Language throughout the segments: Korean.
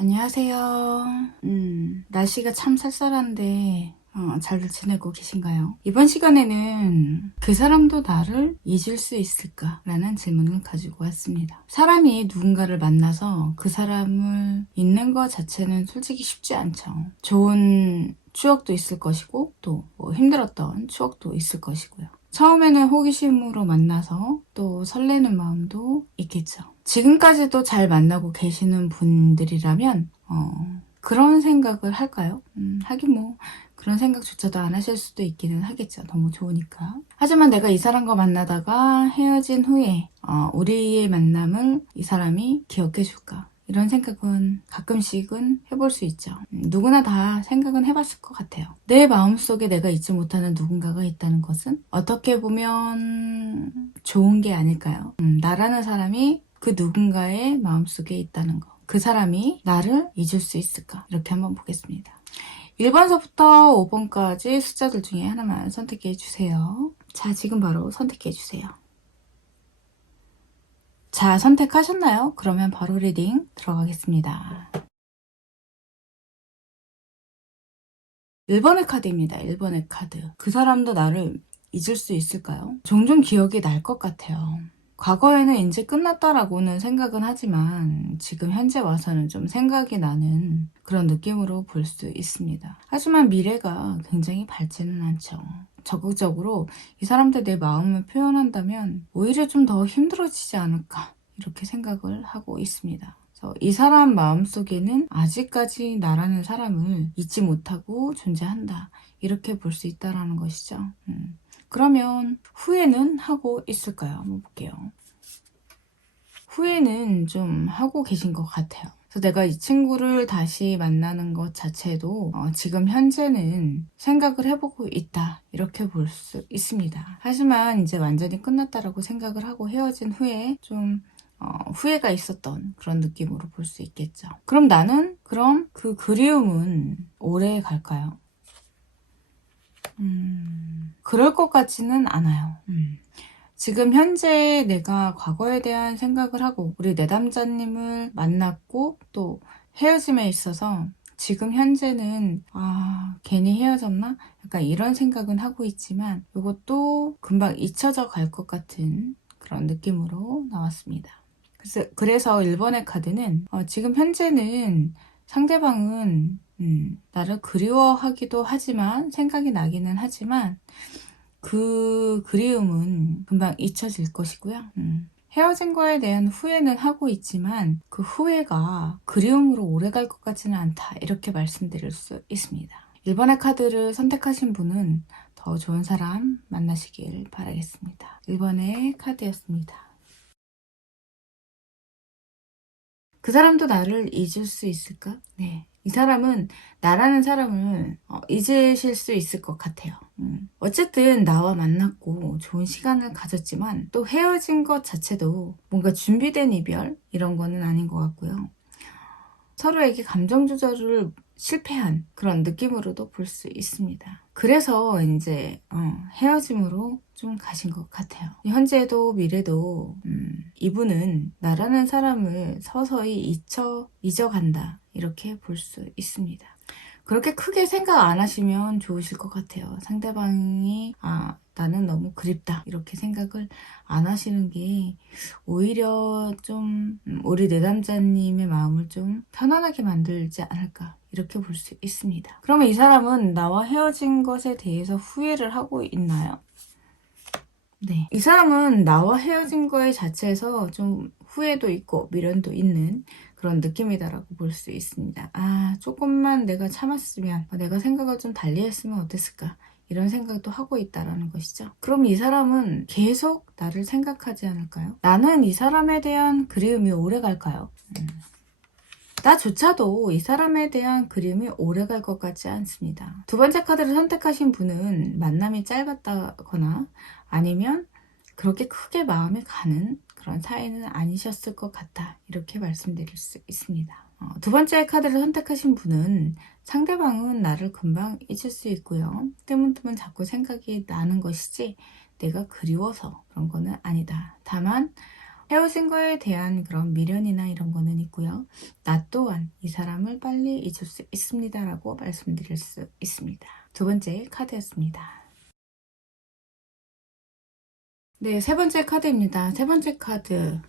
안녕하세요. 날씨가 참 쌀쌀한데 잘들 지내고 계신가요? 이번 시간에는 그 사람도 나를 잊을 수 있을까? 라는 질문을 가지고 왔습니다. 사람이 누군가를 만나서 그 사람을 잊는 것 자체는 솔직히 쉽지 않죠. 좋은 추억도 있을 것이고 또 뭐 힘들었던 추억도 있을 것이고요. 처음에는 호기심으로 만나서 또 설레는 마음도 있겠죠. 지금까지도 잘 만나고 계시는 분들이라면 그런 생각을 할까요? 하긴 뭐 그런 생각조차도 안 하실 수도 있기는 하겠죠. 너무 좋으니까. 하지만 내가 이 사람과 만나다가 헤어진 후에 우리의 만남을 이 사람이 기억해 줄까? 이런 생각은 가끔씩은 해볼 수 있죠. 누구나 다 생각은 해봤을 것 같아요. 내 마음속에 내가 잊지 못하는 누군가가 있다는 것은 어떻게 보면 좋은 게 아닐까요? 나라는 사람이 그 누군가의 마음속에 있다는 거. 그 사람이 나를 잊을 수 있을까? 이렇게 한번 보겠습니다. 1번서부터 5번까지 숫자들 중에 하나만 선택해 주세요. 자, 지금 바로 선택해 주세요. 자, 선택하셨나요? 그러면 바로 리딩 들어가겠습니다. 1번의 카드입니다. 1번의 카드. 그 사람도 나를 잊을 수 있을까요? 종종 기억이 날 것 같아요. 과거에는 이제 끝났다라고는 생각은 하지만 지금 현재 와서는 좀 생각이 나는 그런 느낌으로 볼 수 있습니다. 하지만 미래가 굉장히 밝지는 않죠. 적극적으로 이 사람한테 내 마음을 표현한다면 오히려 좀 더 힘들어지지 않을까 이렇게 생각을 하고 있습니다. 그래서 이 사람 마음속에는 아직까지 나라는 사람을 잊지 못하고 존재한다 이렇게 볼 수 있다는 것이죠. 그러면 후회는 하고 있을까요? 한번 볼게요. 후회는 좀 하고 계신 것 같아요. 그래서 내가 이 친구를 다시 만나는 것 자체도 지금 현재는 생각을 해보고 있다 이렇게 볼 수 있습니다. 하지만 이제 완전히 끝났다라고 생각을 하고 헤어진 후에 좀 후회가 있었던 그런 느낌으로 볼 수 있겠죠. 그럼 그 그리움은 오래 갈까요? 그럴 것 같지는 않아요. 지금 현재 내가 과거에 대한 생각을 하고 우리 내담자님을 만났고 또 헤어짐에 있어서 지금 현재는 괜히 헤어졌나? 약간 이런 생각은 하고 있지만 이것도 금방 잊혀져 갈 것 같은 그런 느낌으로 나왔습니다. 그래서 1번의 카드는 지금 현재는 상대방은 나를 그리워하기도 하지만 생각이 나기는 하지만 그 그리움은 금방 잊혀질 것이고요. 헤어진 거에 대한 후회는 하고 있지만 그 후회가 그리움으로 오래 갈 것 같지는 않다 이렇게 말씀드릴 수 있습니다. 1번의 카드를 선택하신 분은 더 좋은 사람 만나시길 바라겠습니다. 1번의 카드였습니다. 그 사람도 나를 잊을 수 있을까? 네. 이 사람은 나라는 사람을 잊으실 수 있을 것 같아요. 어쨌든 나와 만났고 좋은 시간을 가졌지만 또 헤어진 것 자체도 뭔가 준비된 이별 이런 거는 아닌 것 같고요. 서로에게 감정 조절을 실패한 그런 느낌으로도 볼 수 있습니다. 그래서 이제 헤어짐으로 좀 가신 것 같아요. 현재도 미래도 이분은 나라는 사람을 서서히 잊어간다 이렇게 볼 수 있습니다. 그렇게 크게 생각 안 하시면 좋으실 것 같아요. 상대방이 나는 너무 그립다 이렇게 생각을 안 하시는 게 오히려 좀 우리 내담자님의 마음을 좀 편안하게 만들지 않을까 이렇게 볼 수 있습니다. 그러면 이 사람은 나와 헤어진 것에 대해서 후회를 하고 있나요? 네. 이 사람은 나와 헤어진 거에 자체에서 좀 후회도 있고 미련도 있는 그런 느낌이다라고 볼 수 있습니다. 조금만 내가 참았으면, 내가 생각을 좀 달리 했으면 어땠을까? 이런 생각도 하고 있다라는 것이죠. 그럼 이 사람은 계속 나를 생각하지 않을까요? 나는 이 사람에 대한 그리움이 오래 갈까요? 나조차도 이 사람에 대한 그림이 오래 갈 것 같지 않습니다. 두 번째 카드를 선택하신 분은 만남이 짧았다거나 아니면 그렇게 크게 마음이 가는 그런 사이는 아니셨을 것 같다 이렇게 말씀드릴 수 있습니다. 두 번째 카드를 선택하신 분은 상대방은 나를 금방 잊을 수 있고요. 뜨문뜨문 자꾸 생각이 나는 것이지 내가 그리워서 그런 거는 아니다. 다만 헤어진 거에 대한 그런 미련이나 이런 거는 있고요. 나 또한 이 사람을 빨리 잊을 수 있습니다 라고 말씀드릴 수 있습니다. 두 번째 카드였습니다. 네, 세 번째 카드입니다. 세 번째 카드.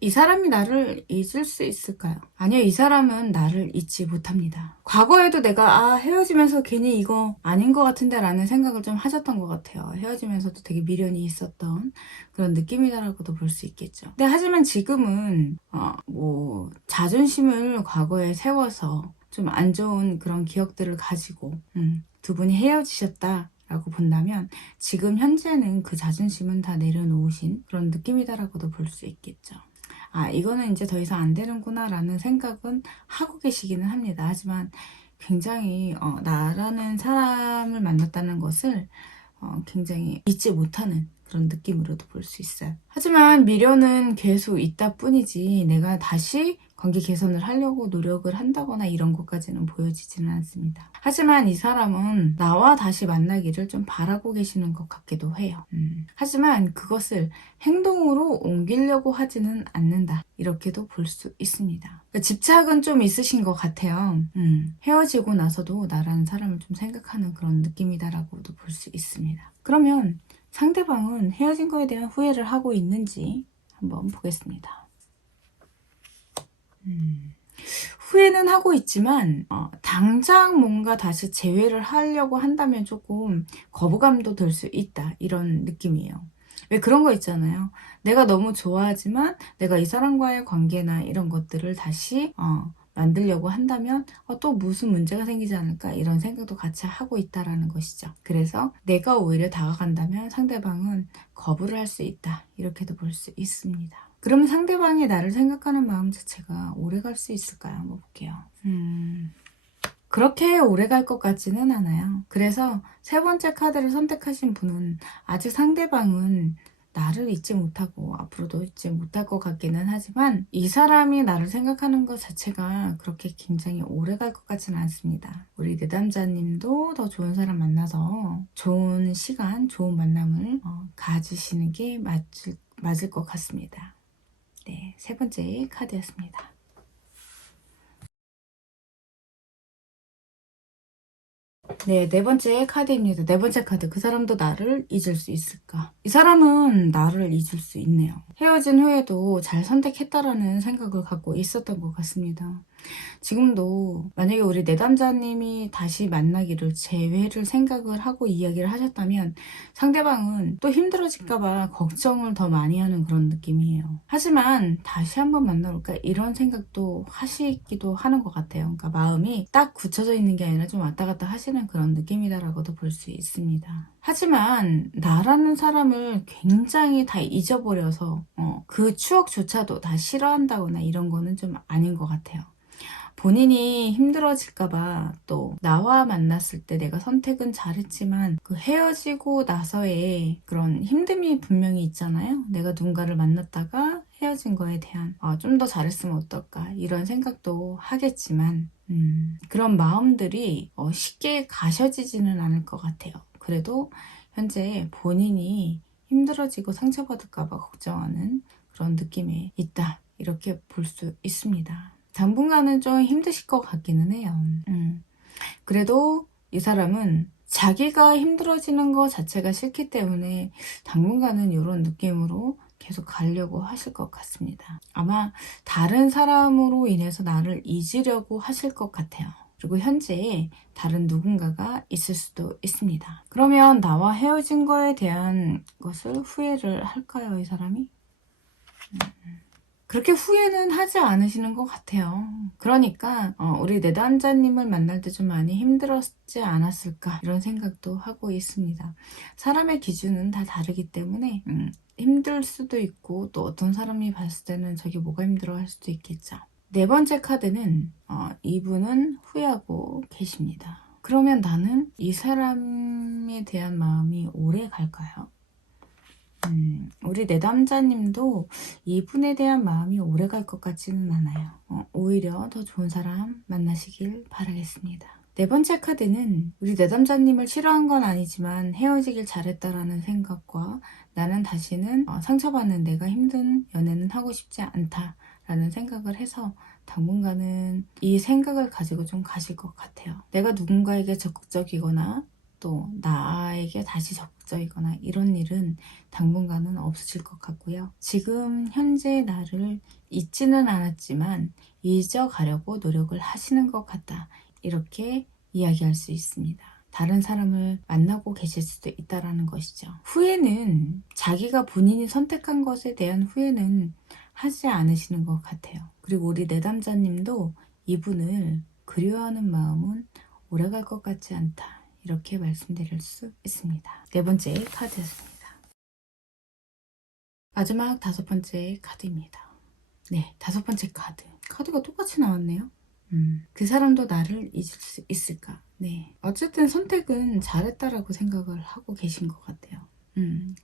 이 사람이 나를 잊을 수 있을까요? 아니요, 이 사람은 나를 잊지 못합니다. 과거에도 내가 헤어지면서 괜히 이거 아닌 것 같은데 라는 생각을 좀 하셨던 것 같아요. 헤어지면서도 되게 미련이 있었던 그런 느낌이다라고도 볼 수 있겠죠. 근데 하지만 지금은 자존심을 과거에 세워서 좀 안 좋은 그런 기억들을 가지고 두 분이 헤어지셨다 라고 본다면 지금 현재는 그 자존심은 다 내려놓으신 그런 느낌이다라고도 볼 수 있겠죠. 이거는 이제 더 이상 안 되는구나 라는 생각은 하고 계시기는 합니다. 하지만 굉장히 나라는 사람을 만났다는 것을 굉장히 잊지 못하는 그런 느낌으로도 볼 수 있어요. 하지만 미련은 계속 있다 뿐이지 내가 다시 관계 개선을 하려고 노력을 한다거나 이런 것까지는 보여지지는 않습니다. 하지만 이 사람은 나와 다시 만나기를 좀 바라고 계시는 것 같기도 해요. 하지만 그것을 행동으로 옮기려고 하지는 않는다. 이렇게도 볼 수 있습니다. 그러니까 집착은 좀 있으신 것 같아요. 헤어지고 나서도 나라는 사람을 좀 생각하는 그런 느낌이다라고도 볼 수 있습니다. 그러면 상대방은 헤어진 거에 대한 후회를 하고 있는지 한번 보겠습니다. 후회는 하고 있지만 당장 뭔가 다시 재회를 하려고 한다면 조금 거부감도 들 수 있다 이런 느낌이에요. 왜 그런 거 있잖아요. 내가 너무 좋아하지만 내가 이 사람과의 관계나 이런 것들을 다시 만들려고 한다면 또 무슨 문제가 생기지 않을까 이런 생각도 같이 하고 있다라는 것이죠. 그래서 내가 오히려 다가간다면 상대방은 거부를 할 수 있다 이렇게도 볼 수 있습니다. 그러면 상대방이 나를 생각하는 마음 자체가 오래 갈 수 있을까요? 한번 볼게요. 그렇게 오래 갈 것 같지는 않아요. 그래서 세 번째 카드를 선택하신 분은 아직 상대방은 나를 잊지 못하고 앞으로도 잊지 못할 것 같기는 하지만 이 사람이 나를 생각하는 것 자체가 그렇게 굉장히 오래 갈 것 같지는 않습니다. 우리 내담자님도 더 좋은 사람 만나서 좋은 시간, 좋은 만남을 가지시는 게 맞을 것 같습니다. 네, 세 번째 카드였습니다. 네, 네 번째 카드입니다. 네 번째 카드. 그 사람도 나를 잊을 수 있을까? 이 사람은 나를 잊을 수 있네요. 헤어진 후에도 잘 선택했다라는 생각을 갖고 있었던 것 같습니다. 지금도 만약에 우리 내담자님이 다시 만나기를 재회를 생각을 하고 이야기를 하셨다면 상대방은 또 힘들어질까봐 걱정을 더 많이 하는 그런 느낌이에요. 하지만 다시 한번 만나볼까 이런 생각도 하시기도 하는 것 같아요. 그러니까 마음이 딱 굳혀져 있는 게 아니라 좀 왔다 갔다 하시는 그런 느낌이다라고도 볼 수 있습니다. 하지만 나라는 사람을 굉장히 다 잊어버려서 그 추억조차도 다 싫어한다거나 이런 거는 좀 아닌 것 같아요. 본인이 힘들어질까봐 또 나와 만났을 때 내가 선택은 잘했지만 그 헤어지고 나서의 그런 힘듦이 분명히 있잖아요. 내가 누군가를 만났다가 헤어진 거에 대한 좀 더 잘했으면 어떨까 이런 생각도 하겠지만 그런 마음들이 쉽게 가셔지지는 않을 것 같아요. 그래도 현재 본인이 힘들어지고 상처받을까봐 걱정하는 그런 느낌이 있다 이렇게 볼 수 있습니다. 당분간은 좀 힘드실 것 같기는 해요. 그래도 이 사람은 자기가 힘들어지는 것 자체가 싫기 때문에 당분간은 이런 느낌으로 계속 가려고 하실 것 같습니다. 아마 다른 사람으로 인해서 나를 잊으려고 하실 것 같아요. 그리고 현재 다른 누군가가 있을 수도 있습니다. 그러면 나와 헤어진 거에 대한 것을 후회를 할까요, 이 사람이? 그렇게 후회는 하지 않으시는 것 같아요. 그러니까 우리 내담자님을 만날 때 좀 많이 힘들었지 않았을까 이런 생각도 하고 있습니다. 사람의 기준은 다 다르기 때문에 힘들 수도 있고 또 어떤 사람이 봤을 때는 저게 뭐가 힘들어 할 수도 있겠죠. 네 번째 카드는 이분은 후회하고 계십니다. 그러면 나는 이 사람에 대한 마음이 오래 갈까요? 우리 내담자님도 이분에 대한 마음이 오래 갈 것 같지는 않아요. 오히려 더 좋은 사람 만나시길 바라겠습니다. 네 번째 카드는 우리 내담자님을 싫어한 건 아니지만 헤어지길 잘했다라는 생각과 나는 다시는 상처받는 내가 힘든 연애는 하고 싶지 않다라는 생각을 해서 당분간은 이 생각을 가지고 좀 가실 것 같아요. 내가 누군가에게 적극적이거나 또 나에게 다시 적극적이거나 이런 일은 당분간은 없으실 것 같고요. 지금 현재 나를 잊지는 않았지만 잊어가려고 노력을 하시는 것 같다. 이렇게 이야기할 수 있습니다. 다른 사람을 만나고 계실 수도 있다는 것이죠. 후회는 자기가 본인이 선택한 것에 대한 후회는 하지 않으시는 것 같아요. 그리고 우리 내담자님도 이분을 그리워하는 마음은 오래갈 것 같지 않다. 이렇게 말씀드릴 수 있습니다. 네 번째 카드였습니다. 마지막 다섯 번째 카드입니다. 네, 다섯 번째 카드. 카드가 똑같이 나왔네요. 그 사람도 나를 잊을 수 있을까? 네. 어쨌든 선택은 잘했다라고 생각을 하고 계신 것 같아요.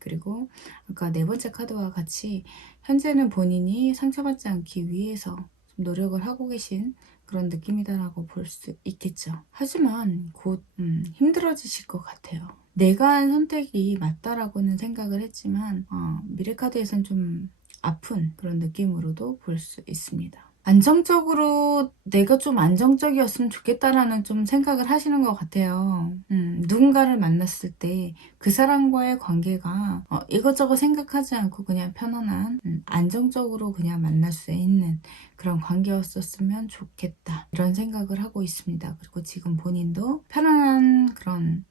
그리고 아까 네 번째 카드와 같이 현재는 본인이 상처받지 않기 위해서 좀 노력을 하고 계신 그런 느낌이다라고 볼 수 있겠죠. 하지만 곧 힘들어지실 것 같아요. 내가 한 선택이 맞다라고는 생각을 했지만 미래 카드에선 좀 아픈 그런 느낌으로도 볼 수 있습니다. 안정적으로 내가 좀 안정적이었으면 좋겠다라는 좀 생각을 하시는 것 같아요. 누군가를 만났을 때 그 사람과의 관계가 이것저것 생각하지 않고 그냥 편안한 안정적으로 그냥 만날 수 있는 그런 관계였었으면 좋겠다 이런 생각을 하고 있습니다. 그리고 지금 본인도 편안한 그런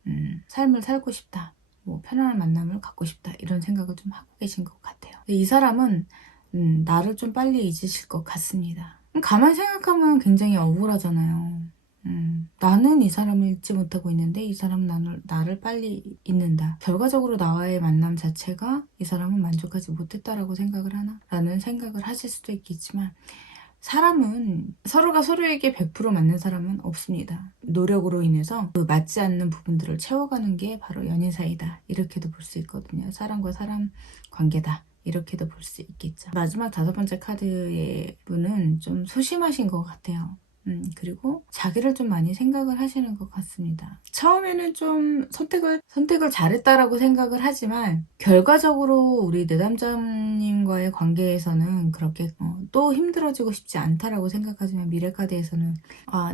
삶을 살고 싶다, 뭐 편안한 만남을 갖고 싶다 이런 생각을 좀 하고 계신 것 같아요. 이 사람은 나를 좀 빨리 잊으실 것 같습니다. 가만히 생각하면 굉장히 억울하잖아요. 나는 이 사람을 잊지 못하고 있는데 이 사람은 나를 빨리 잊는다. 결과적으로 나와의 만남 자체가 이 사람은 만족하지 못했다라고 생각을 하나? 라는 생각을 하실 수도 있겠지만 사람은 서로가 서로에게 100% 맞는 사람은 없습니다. 노력으로 인해서 그 맞지 않는 부분들을 채워가는 게 바로 연인 사이다. 이렇게도 볼 수 있거든요. 사람과 사람 관계다. 이렇게도 볼 수 있겠죠. 마지막 다섯 번째 카드의 분은 좀 소심하신 것 같아요. 그리고 자기를 좀 많이 생각을 하시는 것 같습니다. 처음에는 좀 선택을 잘했다라고 생각을 하지만 결과적으로 우리 내담자님과의 관계에서는 그렇게 또 힘들어지고 싶지 않다라고 생각하지만 미래카드에서는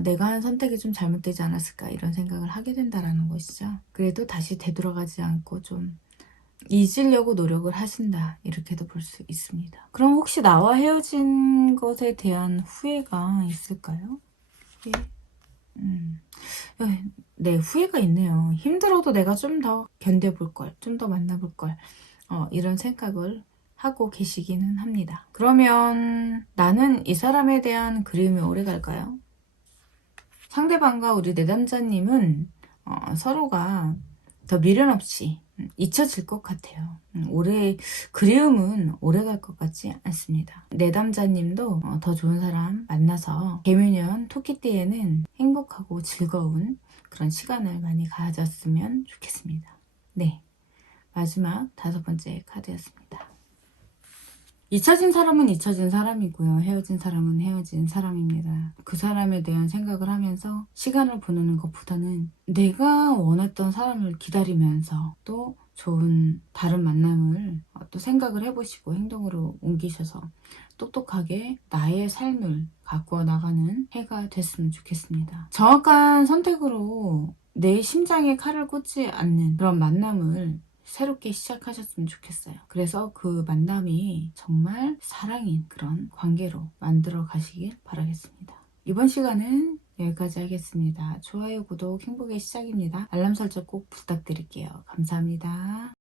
내가 한 선택이 좀 잘못되지 않았을까 이런 생각을 하게 된다라는 것이죠. 그래도 다시 되돌아가지 않고 좀 잊으려고 노력을 하신다 이렇게도 볼 수 있습니다. 그럼 혹시 나와 헤어진 것에 대한 후회가 있을까요? 후회? 네, 후회가 있네요. 힘들어도 내가 좀 더 견뎌볼 걸, 좀 더 만나볼 걸 이런 생각을 하고 계시기는 합니다. 그러면 나는 이 사람에 대한 그리움이 오래 갈까요? 상대방과 우리 내담자님은 서로가 더 미련 없이 잊혀질 것 같아요. 그리움은 오래 갈 것 같지 않습니다. 내담자님도 더 좋은 사람 만나서 개묘년 토끼띠에는 행복하고 즐거운 그런 시간을 많이 가졌으면 좋겠습니다. 네, 마지막 다섯 번째 카드였습니다. 잊혀진 사람은 잊혀진 사람이고요. 헤어진 사람은 헤어진 사람입니다. 그 사람에 대한 생각을 하면서 시간을 보내는 것보다는 내가 원했던 사람을 기다리면서 또 좋은 다른 만남을 또 생각을 해보시고 행동으로 옮기셔서 똑똑하게 나의 삶을 가꾸어 나가는 해가 됐으면 좋겠습니다. 정확한 선택으로 내 심장에 칼을 꽂지 않는 그런 만남을 새롭게 시작하셨으면 좋겠어요. 그래서 그 만남이 정말 사랑인 그런 관계로 만들어 가시길 바라겠습니다. 이번 시간은 여기까지 하겠습니다. 좋아요, 구독, 행복의 시작입니다. 알람 설정 꼭 부탁드릴게요. 감사합니다.